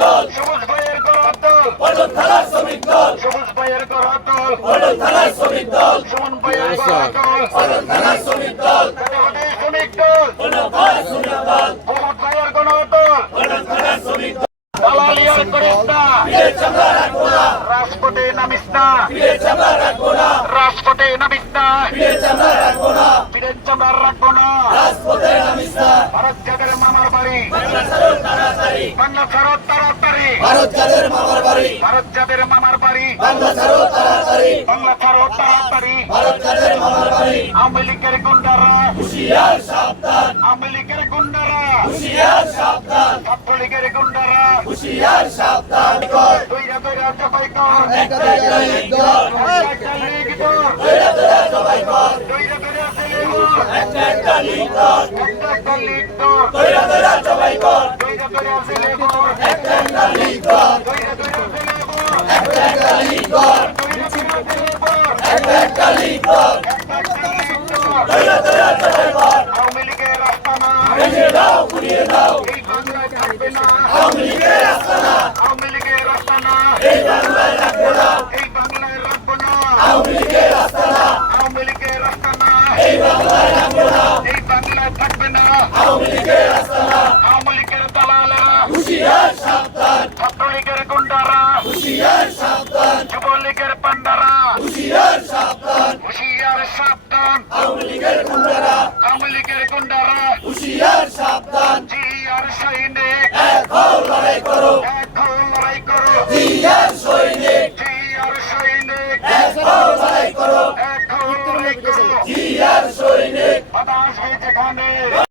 দল, সবুজ ভাইয়ের গড়ার দল, পল্টন থানার শ্রমিক দল, সবুজ ভাইয়ের গড়ার দল, পল্টন থানার শ্রমিক দল, সুমন ভাইয়ের গড়ার দল, পল্টন থানার শ্রমিক দল, জাতীয়তাবাদী শ্রমিক দল, গণভয় শ্রমিক দল, মোহাম্মদ ভাইয়ের গণার দল, পল্টন থানার শ্রমিক দল, দালালিয়ার করিস না, পীরের চামড়া রাখবো না, রাজপথে নামিস না, পীরের চামড়া রাখবো না, রাজপথে নামিস না, পীরের চামড়া রাখবো না, পীরের চামড়া রাখবো না, রাজপথে নামিস না, ভারত যাদের মামার বাড়ি, বাংলা ছাড়ো তাড়াতাড়ি, বাংলা ছাড়ো তাড়াতাড়ি, ভারত যাদের মামার বাড়ি, ভারত যাদের মামার বাড়ি, বাংলা ছাড়ো তাড়াতাড়ি, বাংলা ছাড়ো তাড়াতাড়ি, ভারত যাদের মামার বাড়ি, আওয়ামী লীগের গুন্ডারা, হুঁশিয়ার সাবধান, আওয়ামী লীগের গুন্ডারা, হুঁশিয়ার সাবধান, ছাত্রলীগের গুন্ডারা, হুঁশিয়ার সাবধান, কর দইরা দইরা জবাই কর, একটা দুইটা লীগ দল, একটা লীগ দর, দইরা দইরা জবাই কর, দইরা দইরা ছেলে কর, একটা লীগ দল, একটা লীগ দর, দইরা দইরা জবাই কর, দইরা দইরা ছেলে কর, একটা লীগ দল, দইরা দইরা ছেলে কর, একটা লীগ দল, দইরা দইরা ছেলে কর, একটা লীগ দল, একটা লীগ দর, দইরা দইরা জবাই কর, আওয়ামী লীগের আস্তানা, ভেঙে দাও গুড়িয়ে দাও, এই বাংলায় থাকবে না, আওয়ামী লীগের আস্তানা, আওয়ামী লীগের আস্তানা, এই বাংলায় রাখবো না, এই বাংলায় রাখবো না, আওয়ামী লীগের আস্তানা, আওয়ামী লীগের আস্তানা, এই বাংলায় রাখবো না, এই বাংলায় থাকবে না, আওয়ামী লীগের আস্তানা, আওয়ামী লীগের দালালেরা, হুঁশিয়ার সাবধান, ছাত্রলীগের গুন্ডারা, হুঁশিয়ার সাবধান, যুবলীগের পান্ডারা, হুঁশিয়ার সাবধান, হুঁশিয়ার সাবধান, আওয়ামী লীগের গুন্ডারা, আওয়ামী লীগের গুন্ডারা, হুঁশিয়ার সাবধান, জিয়ার সৈনিক, এক হও লড়াই করো, এখন লড়াই করো, জিয়ার সৈনিক, জিয়ার সৈনিক, এক হও লড়াই করো, এখন লড়াই করো, জিয়ার সৈনিক। বাতাস হয়ে যেখানে